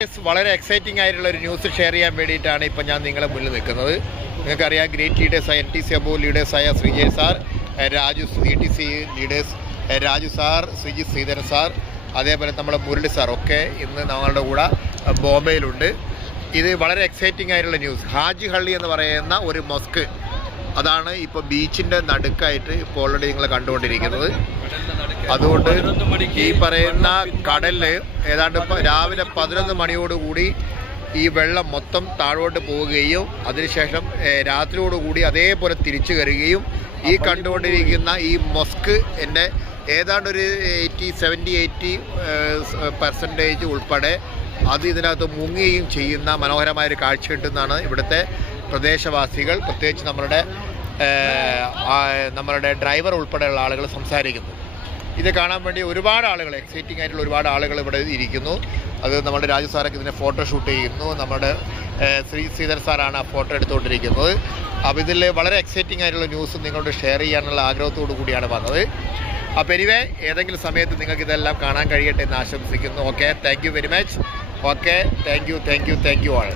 വളരെ എക്സൈറ്റിംഗ് ആയിട്ടുള്ള ഒരു ന്യൂസ് ഷെയർ ചെയ്യാൻ വേണ്ടിയിട്ടാണ് ഇപ്പം ഞാൻ നിങ്ങളെ മുന്നിൽ നിൽക്കുന്നത്. നിങ്ങൾക്കറിയാം, ഗ്രേറ്റ് ലീഡേഴ്സായ NTC അബോ ലീഡേഴ്സായ Sreejay sir, Raju ETC leaders Raju sir, Sreejith Sreedharan sir, അതേപോലെ നമ്മുടെ മുരളി സാർ ഒക്കെ ഇന്ന് ഞങ്ങളുടെ കൂടെ ബോംബെയിലുണ്ട്. ഇത് വളരെ എക്സൈറ്റിംഗ് ആയിട്ടുള്ള ന്യൂസ്. ഹാജി ഹള്ളി എന്ന് പറയുന്ന ഒരു മൊസ്ക്, അതാണ് ഇപ്പോൾ ബീച്ചിൻ്റെ നടുക്കായിട്ട് ഇപ്പോൾ ഓൾറെഡി നിങ്ങൾ കണ്ടുകൊണ്ടിരിക്കുന്നത്. അതുകൊണ്ട് ഈ പറയുന്ന കടലിൽ ഏതാണ്ട് ഇപ്പോൾ രാവിലെ 11 മണിയോടുകൂടി ഈ വെള്ളം മൊത്തം താഴോട്ട് പോവുകയും അതിനുശേഷം രാത്രിയോടുകൂടി അതേപോലെ തിരിച്ചു കയറുകയും ഈ കണ്ടുകൊണ്ടിരിക്കുന്ന ഈ മൊസ്ക് എൻ്റെ ഏതാണ്ട് ഒരു 70-80% ഉൾപ്പെടെ അത് ഇതിനകത്ത് മുങ്ങുകയും ചെയ്യുന്ന മനോഹരമായൊരു കാഴ്ച കിട്ടുന്നതാണ് ഇവിടുത്തെ പ്രദേശവാസികൾ, പ്രത്യേകിച്ച് നമ്മളുടെ ഡ്രൈവർ ഉൾപ്പെടെയുള്ള ആളുകൾ സംസാരിക്കുന്നത്. ഇത് കാണാൻ വേണ്ടി ഒരുപാട് ആളുകൾ, എക്സൈറ്റിംഗ് ആയിട്ടുള്ള ഒരുപാട് ആളുകൾ ഇവിടെ ഇരിക്കുന്നു. അത് നമ്മുടെ രാജു സാറൊക്കെ ഇതിനെ ഫോട്ടോ ഷൂട്ട് ചെയ്യുന്നു. നമ്മുടെ ശ്രീധർ സാറാണ് ആ ഫോട്ടോ എടുത്തുകൊണ്ടിരിക്കുന്നത്. അപ്പോൾ ഇതിൽ വളരെ എക്സൈറ്റിംഗ് ആയിട്ടുള്ള ന്യൂസ് നിങ്ങളോട് ഷെയർ ചെയ്യാനുള്ള ആഗ്രഹത്തോടു കൂടിയാണ് വന്നത്. അപ്പോൾ എനിവേ, ഏതെങ്കിലും സമയത്ത് നിങ്ങൾക്ക് ഇതെല്ലാം കാണാൻ കഴിയട്ടെ എന്ന് ആശംസിക്കുന്നു. Okay, thank you very much. Okay, thank you all.